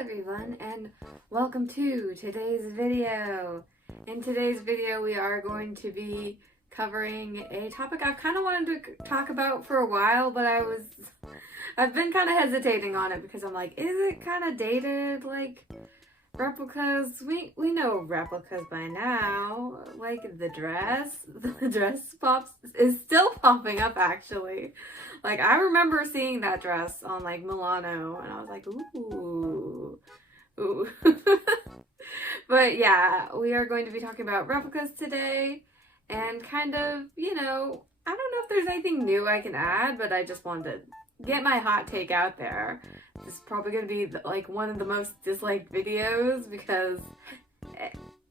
everyone, and welcome to today's video. In today's video we are going to be covering a topic I've kind of wanted to talk about for a while, but I've been kind of hesitating on it because I'm like, is it kind of dated? Like, replicas, we know replicas by now. Like the dress is still popping up actually. Like, I remember seeing that dress on like Milano and I was like, ooh. But yeah, we are going to be talking about replicas today and kind of, I don't know if there's anything new I can add, but I just wanted to get my hot take out there. This is probably going to be like one of the most disliked videos because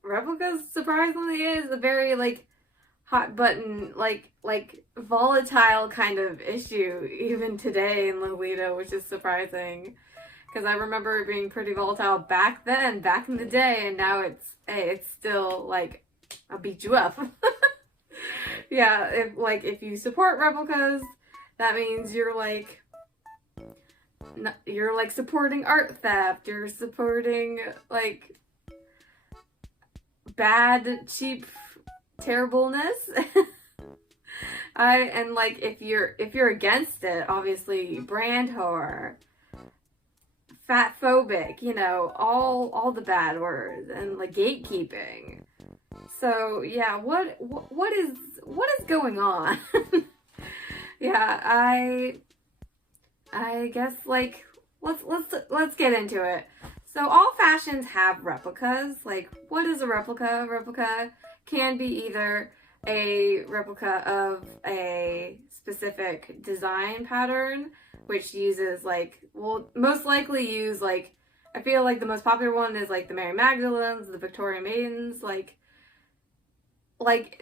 replicas surprisingly is a very like hot button, like volatile kind of issue even today in Lolita, which is surprising because I remember it being pretty volatile back then, back in the day, and now it's still like, I'll beat you up. Yeah, if you support replicas, that means you're like supporting art theft, you're supporting like bad, cheap terribleness. And like if you're against it, obviously brand whore, fat phobic, all the bad words, and like gatekeeping. So yeah, what is going on? Yeah, I guess like let's get into it. So all fashions have replicas. Like, what is a replica? A replica can be either a replica of a specific design pattern, which uses most likely use I feel like the most popular one is like the Mary Magdalenes, the Victorian Maidens, like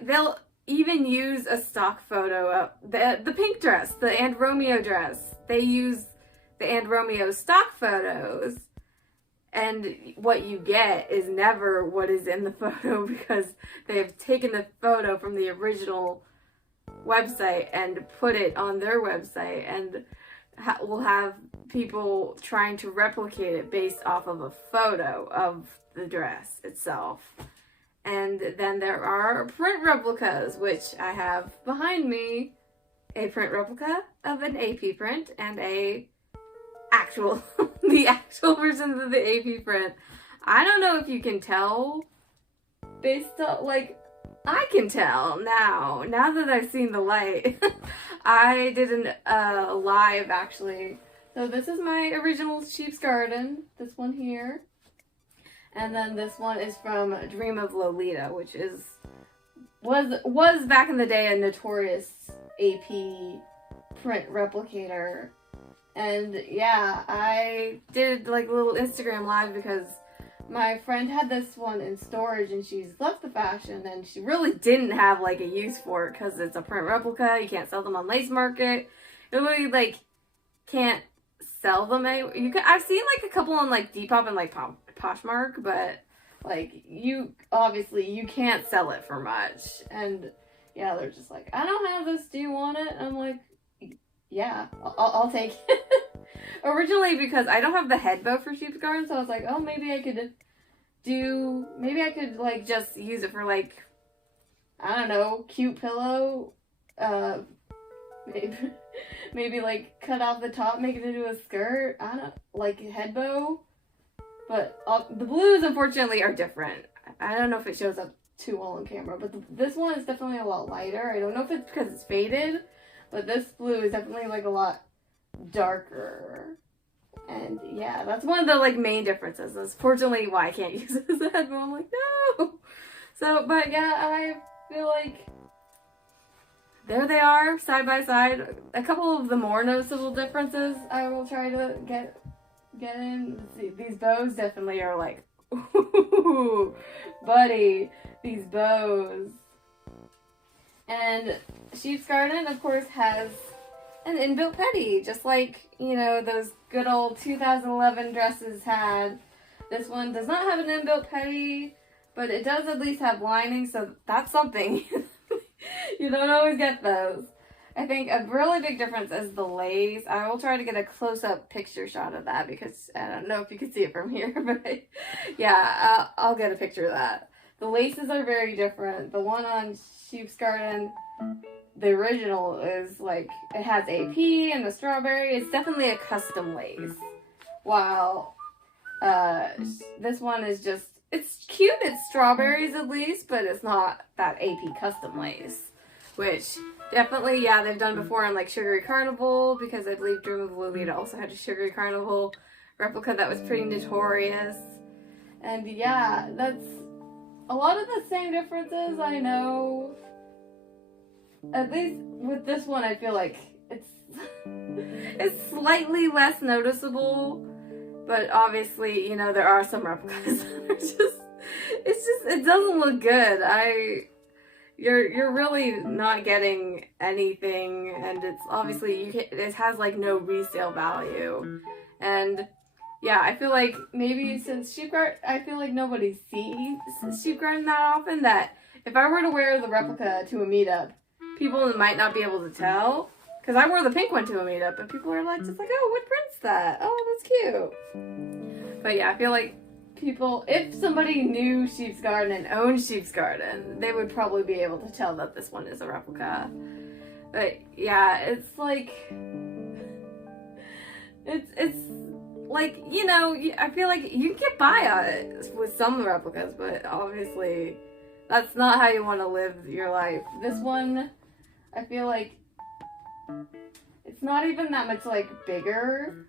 they'll even use a stock photo of the pink dress, the And Romeo dress. They use the And Romeo stock photos, and what you get is never what is in the photo because they have taken the photo from the original website and put it on their website, and will have people trying to replicate it based off of a photo of the dress itself. And then there are print replicas, which I have behind me, a print replica of an AP print and the actual versions of the AP print. I don't know if you can tell based on, I can tell now that I've seen the light. I did a live actually. So this is my original Sheep's Garden, this one here. And then this one is from Dream of Lolita, which was back in the day a notorious AP print replicator. And yeah, I did like a little Instagram live because my friend had this one in storage and she's left the fashion and she really didn't have like a use for it because it's a print replica. You can't sell them on Lace Market. You really can't sell them anywhere. I've seen a couple on Depop and Poshmark, but you can't sell it for much. And yeah, they're just like, I don't have this, do you want it? And I'm like, yeah, I'll take it. Originally, because I don't have the head bow for Sheep's Garden, so I was like, oh, maybe I could just use it for I don't know, cute pillow, maybe cut off the top, make it into a skirt, I don't know, head bow. But the blues, unfortunately, are different. I don't know if it shows up too well on camera, but this one is definitely a lot lighter. I don't know if it's because it's faded, but this blue is definitely a lot darker. And yeah, that's one of the main differences. That's fortunately why I can't use it as a head bow. I'm like, no! So, but yeah, I feel like there they are, side by side. A couple of the more noticeable differences I will try to get in. Let's see, these bows definitely are ooh, buddy, these bows. And Sheep's Garden, of course, has an inbuilt petty, just those good old 2011 dresses had. This one does not have an inbuilt petty, but it does at least have lining, so that's something. You don't always get those. I think a really big difference is the lace. I will try to get a close-up picture shot of that because I don't know if you can see it from here, but yeah, I'll get a picture of that. The laces are very different. The one on Sheep's Garden, the original, is like, it has AP and the strawberry. It's definitely a custom lace. While this one is just, it's cute. It's strawberries at least, but it's not that AP custom lace. Which, definitely, yeah, they've done before on, like, Sugary Carnival, because I believe Dream of Lolita also had a Sugary Carnival replica that was pretty notorious. And, yeah, that's a lot of the same differences, I know. At least with this one, I feel like it's slightly less noticeable, but obviously, you know, there are some replicas that are it doesn't look good. You're really not getting anything, and it's obviously it has like no resale value, and yeah, I feel like maybe since Sheep Garden, I feel like nobody sees Sheep Garden that often, that if I were to wear the replica to a meetup, people might not be able to tell, because I wore the pink one to a meetup, and people are like just like, oh, what print's that? Oh, that's cute. But yeah, I feel like people, if somebody knew Sheep's Garden and owned Sheep's Garden, they would probably be able to tell that this one is a replica. But yeah, it's like, it's like, you know, I feel like you can get by on it with some replicas, but obviously that's not how you want to live your life. This one, I feel like it's not even that much like bigger.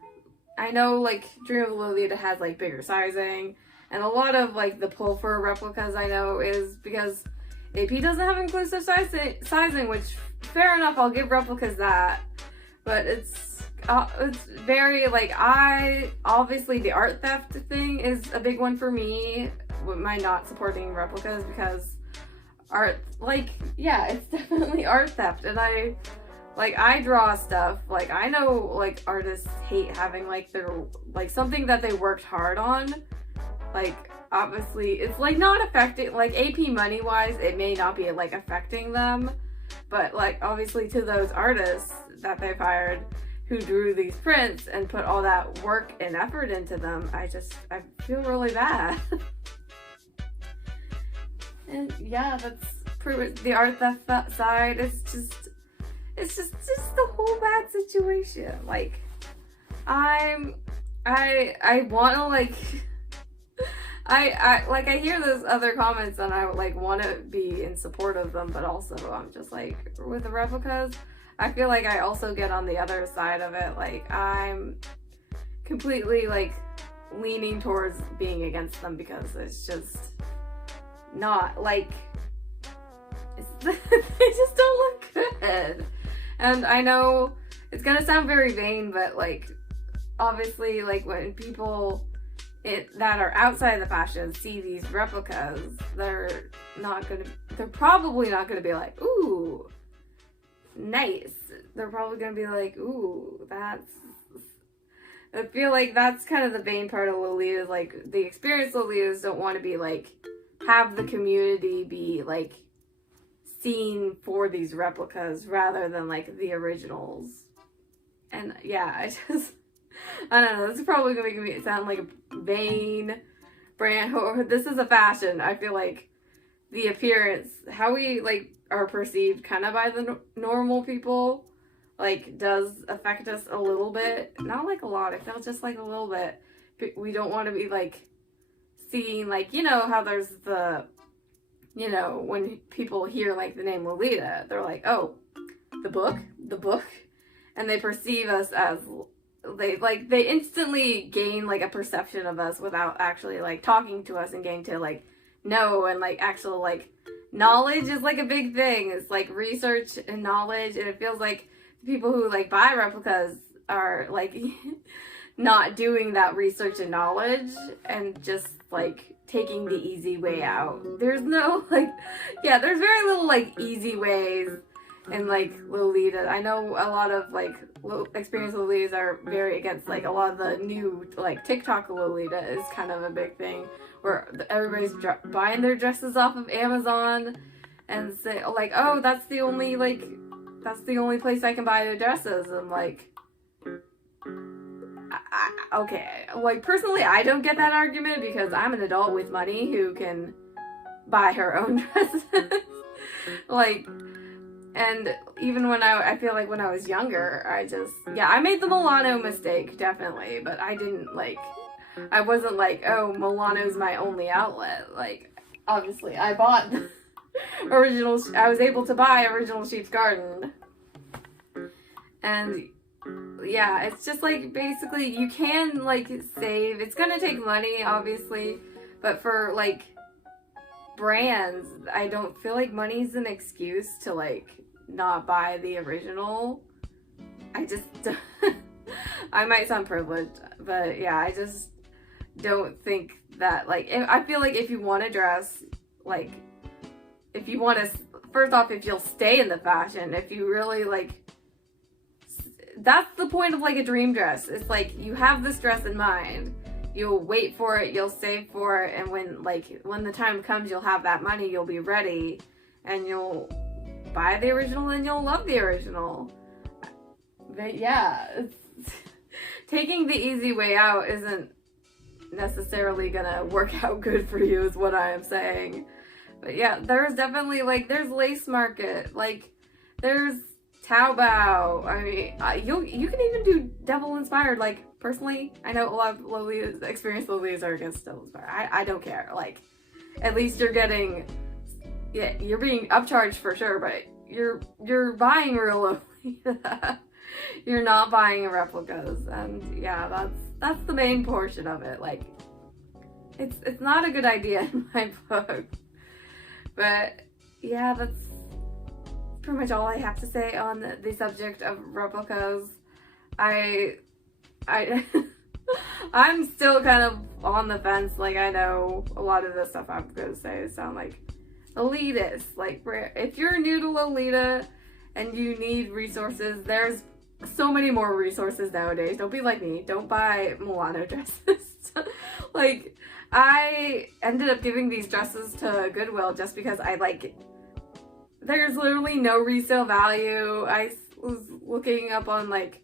I know, like, Dream of Lolita has, like, bigger sizing, and a lot of, like, the pull for replicas, I know, is because AP doesn't have inclusive sizing, which, fair enough, I'll give replicas that, but it's very, like, obviously, the art theft thing is a big one for me, with my not supporting replicas, because art, like, yeah, it's definitely art theft, and I draw stuff, like, I know, like, artists hate having, like, their, like, something that they worked hard on, like, obviously, it's, like, not affecting, like, AP money-wise, it may not be, like, affecting them, but, like, obviously to those artists that they've hired who drew these prints and put all that work and effort into them, I feel really bad. And, yeah, that's pretty much the art theft side. It's just a whole bad situation. Like, I want to, like, I hear those other comments and I, like, want to be in support of them, but also I'm just, like, with the replicas, I feel like I also get on the other side of it. Like, I'm completely, like, leaning towards being against them because it's just not, like, they just don't look good. And I know it's gonna sound very vain, but, like, obviously, like, when people that are outside the fashion see these replicas, they're probably not gonna be like, ooh, nice. They're probably gonna be like, ooh, I feel like that's kind of the vain part of Lolita, like, the experienced Lolitas don't want to be, like, have the community be, like, seen for these replicas rather than, like, the originals. And yeah, I don't know, this is probably gonna make me sound like a vain brand, or this is a fashion. I feel like the appearance, how we, like, are perceived kind of by the normal people, like, does affect us a little bit. Not, like, a lot, I feel just, like, a little bit. We don't want to be, like, seeing, like, you know, how there's the, you know, when people hear, like, the name Lolita, they're like, oh, the book, and they perceive us as, they instantly gain, like, a perception of us without actually, like, talking to us and getting to, like, know, and, like, actual, like, knowledge is, like, a big thing. It's, like, research and knowledge, and it feels like people who, like, buy replicas are, like, not doing that research and knowledge and just, like, taking the easy way out. There's no, like, yeah, there's very little, like, easy ways in, like, Lolita. I know a lot of, like, experienced Lolitas are very against, like, a lot of the new, like, TikTok Lolita is kind of a big thing where everybody's buying their dresses off of Amazon and say, like, oh, that's the only, like, that's the only place I can buy the dresses. I'm like, okay. Like, personally, I don't get that argument because I'm an adult with money who can buy her own dresses. Like, and even when I feel like when I was younger, I made the Milano mistake, definitely, but I didn't, like, I wasn't like, oh, Milano's my only outlet. Like, obviously, I bought I was able to buy Original Sheep's Garden. And, yeah, it's just, like, basically, you can, like, save. It's gonna take money, obviously, but for, like, brands, I don't feel like money's an excuse to, like, not buy the original. I just, I might sound privileged, but yeah, I just don't think that, like, I feel like if you want to dress, like, if you want to, first off, if you'll stay in the fashion, if you really, like, that's the point of, like, a dream dress. It's like, you have this dress in mind, you'll wait for it, you'll save for it, and when the time comes, you'll have that money, you'll be ready, and you'll buy the original, and you'll love the original. But yeah, taking the easy way out isn't necessarily gonna work out good for you, is what I am saying. But yeah, there's definitely, like, there's Lace Market, like, there's Taobao. I mean, you can even do devil inspired. Like, personally, I know a lot of Lolitas, experienced Lolitas are against devil inspired. I don't care. Like, at least you're getting, yeah, you're being upcharged for sure, but you're buying real Lolita. You're not buying replicas, and yeah, that's the main portion of it. Like, it's not a good idea in my book. But yeah, that's pretty much all I have to say on the subject of replicas. I'm still kind of on the fence. Like, I know a lot of the stuff I'm gonna say sound like elitist. Like, if you're new to Lolita and you need resources, there's so many more resources nowadays. Don't be like me. Don't buy Milano dresses. Like, I ended up giving these dresses to Goodwill just because I like it. There's literally no resale value. I was looking up on, like,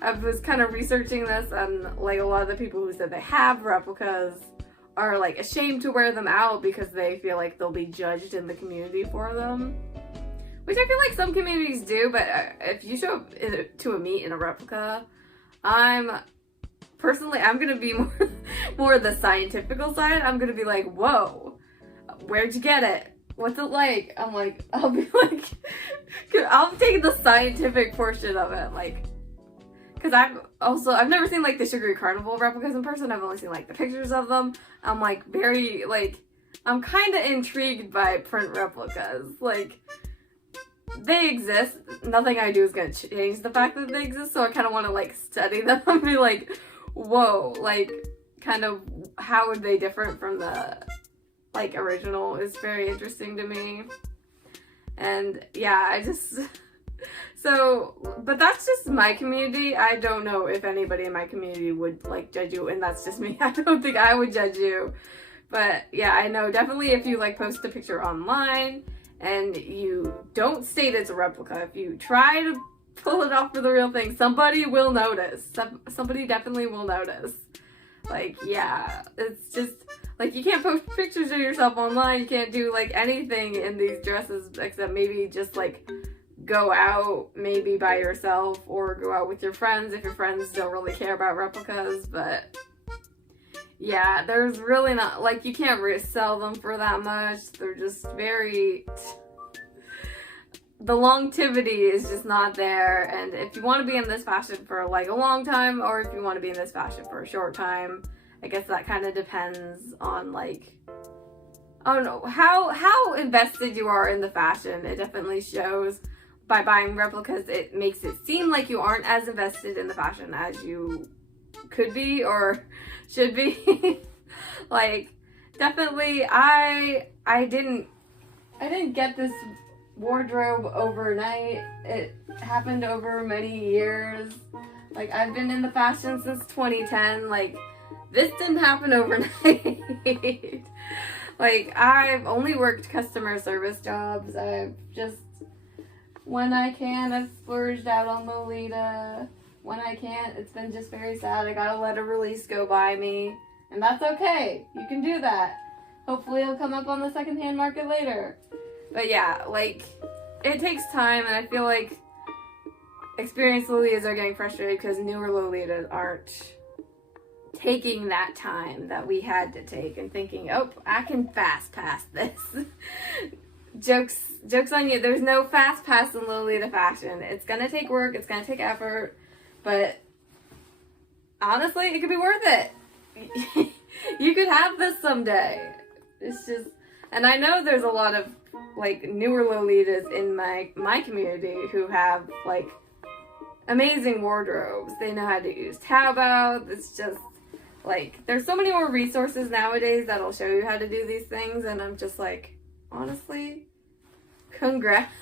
I was kind of researching this, and, like, a lot of the people who said they have replicas are, like, ashamed to wear them out because they feel like they'll be judged in the community for them. Which I feel like some communities do, but if you show up to a meet in a replica, I'm gonna be more the scientifical side. I'm gonna be like, whoa, where'd you get it? What's it like? I'll be like, I'll take the scientific portion of it, like, because I've never seen, like, the Sugary Carnival replicas in person. I've only seen, like, the pictures of them. I'm, like, very, like, I'm kind of intrigued by print replicas. Like, they exist. Nothing I do is going to change the fact that they exist, so I kind of want to, like, study them and be like, whoa, like, kind of, how are they different from the, like, original is very interesting to me. And, yeah, but that's just my community. I don't know if anybody in my community would, like, judge you, and that's just me. I don't think I would judge you. But, yeah, I know definitely if you, like, post a picture online and you don't state it's a replica, if you try to pull it off for the real thing, somebody will notice. Somebody definitely will notice. Like, yeah, it's just, like, you can't post pictures of yourself online. You can't do, like, anything in these dresses except maybe just, like, go out maybe by yourself or go out with your friends if your friends don't really care about replicas. But yeah, there's really not, like, you can't resell them for that much. They're just the longevity is just not there. And if you want to be in this fashion for, like, a long time, or if you want to be in this fashion for a short time, I guess that kind of depends on, like, I don't know, how invested you are in the fashion. It definitely shows. By buying replicas, it makes it seem like you aren't as invested in the fashion as you could be or should be. Like, definitely, I didn't get this wardrobe overnight. It happened over many years. Like, I've been in the fashion since 2010. Like, this didn't happen overnight. Like, I've only worked customer service jobs. When I can, I've splurged out on Lolita. When I can't, it's been just very sad. I gotta let a release go by me. And that's okay. You can do that. Hopefully it'll come up on the secondhand market later. But yeah, like, it takes time, and I feel like experienced Lolitas are getting frustrated because newer Lolitas aren't taking that time that we had to take and thinking, oh, I can fast pass this. Jokes on you. There's no fast pass in Lolita fashion. It's gonna take work, it's gonna take effort, but honestly, it could be worth it. You could have this someday. It's just, and I know there's a lot of like newer Lolitas in my community who have like amazing wardrobes. They know how to use Taobao. It's just like, there's so many more resources nowadays that'll show you how to do these things, and I'm just like, honestly, congrats.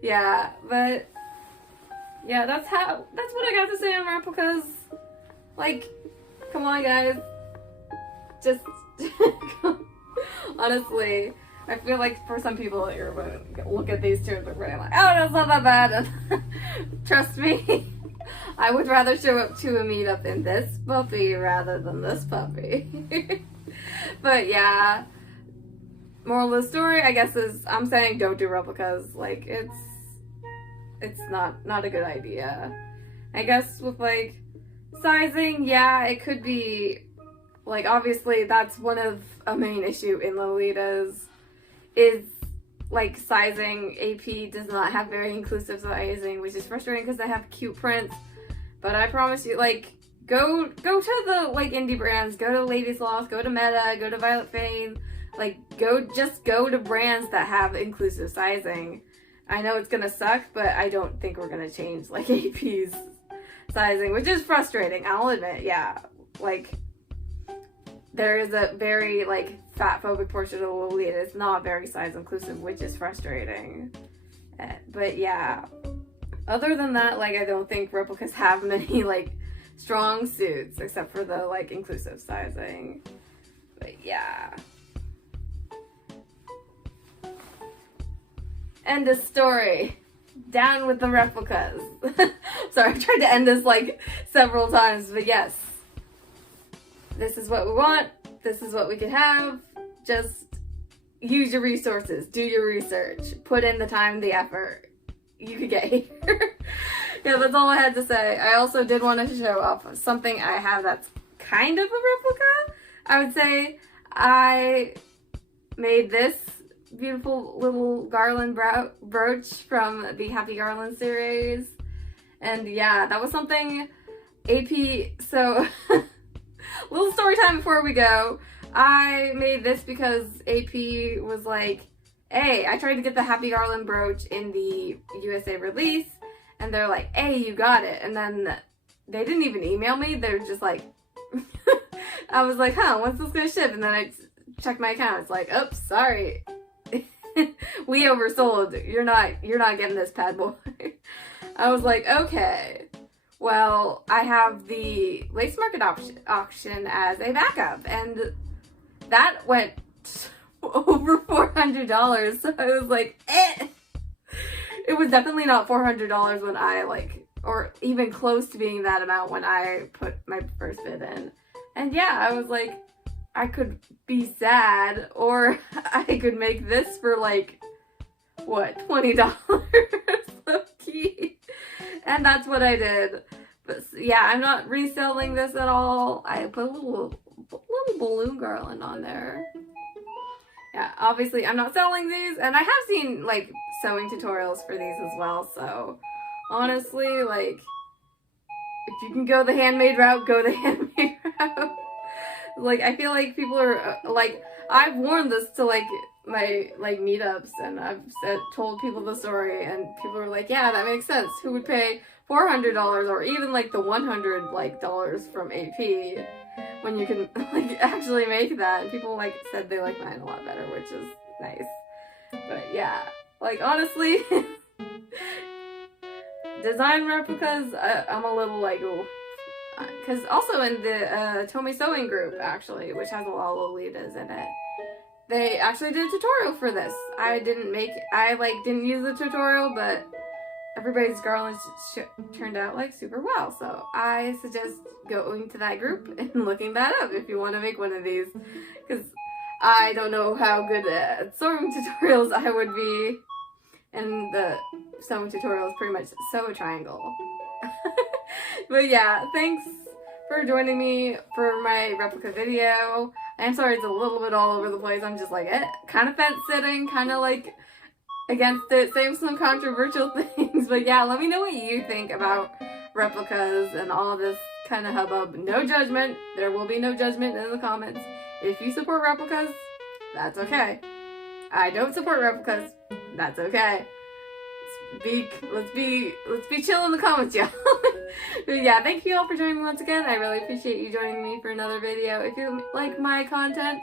Yeah, but yeah, that's what I got to say on Replicas. Like, come on, guys. Just honestly, I feel like for some people you're going to look at these two and they're like, oh, that's not that bad. Trust me, I would rather show up to a meetup in this puppy rather than this puppy. But yeah, moral of the story, I guess, is I'm saying don't do replicas. Like, it's not a good idea. I guess with like sizing, yeah, it could be like, obviously that's one of a main issue in Lolitas is like sizing. AP does not have very inclusive sizing, which is frustrating because they have cute prints. But I promise you, like, go to the like indie brands, go to Lady Sloth, go to Meta, go to Violet Fane, like just go to brands that have inclusive sizing. I know it's gonna suck, but I don't think we're gonna change like AP's sizing, which is frustrating, I'll admit. Yeah, like there is a very like fat phobic portion of Lolita. It's not very size inclusive, which is frustrating. But yeah, other than that, like, I don't think replicas have many like strong suits except for the like inclusive sizing. But yeah. End of story. Down with the replicas. Sorry, I tried to end this like several times, but yes. This is what we want. This is what we can have. Just use your resources. Do your research. Put in the time, the effort. You could get here. Yeah, that's all I had to say. I also did want to show off something I have that's kind of a replica. I would say I made this beautiful little garland brooch from the Happy Garland series. And yeah, that was something AP, so little story time before we go. I made this because AP was like, hey, I tried to get the Happy Garland brooch in the USA release, and they're like, hey, you got it. And then they didn't even email me. They were just like, I was like, huh, when's this gonna ship? And then I checked my account. It's like, oops, sorry. We oversold. You're not getting this, bad boy. I was like, okay. Well, I have the Lace Market auction as a backup, and that went over $400. So I was like, eh. It was definitely not $400 when I like, or even close to being that amount when I put my first bid in. And yeah, I was like, I could be sad, or I could make this for like, what, $20? So key. And that's what I did. But yeah, I'm not reselling this at all. I put a little balloon garland on there. Yeah, obviously I'm not selling these, and I have seen like sewing tutorials for these as well, so honestly, like, if you can go the handmade route, go the handmade route. Like, I feel like people are like, I've worn this to like my like meetups, and I've told people the story, and people are like, yeah, that makes sense. Who would pay $400 or even like the $100 like dollars from AP when you can like actually make that? And people like said they like mine a lot better, which is nice. But yeah, like, honestly, design replicas, I'm a little like, ooh. Because also in the Tomy Sewing group, actually, which has a lot of Lolitas in it, they actually did a tutorial for this. I didn't use the tutorial, but everybody's garlands turned out like super well. So I suggest going to that group and looking that up if you want to make one of these, because I don't know how good at sewing tutorials I would be, and the sewing tutorial is pretty much sew a triangle. But yeah, thanks for joining me for my replica video. I'm sorry it's a little bit all over the place. I'm just like kind of fence sitting, kind of like against it, saying some controversial things. But yeah, let me know what you think about replicas and all this kind of hubbub. No judgment. There will be no judgment in the comments. If you support replicas, that's okay. I don't support replicas. That's okay. Let's be chill in the comments, y'all. But yeah, thank you all for joining me once again. I really appreciate you joining me for another video. If you like my content,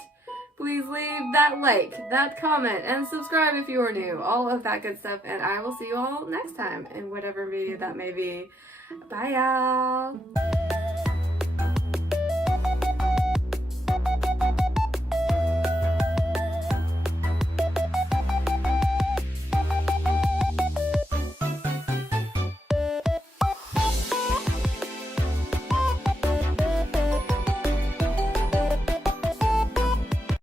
please leave that like, that comment, and subscribe if you are new. All of that good stuff, and I will see you all next time in whatever video that may be. Bye, y'all.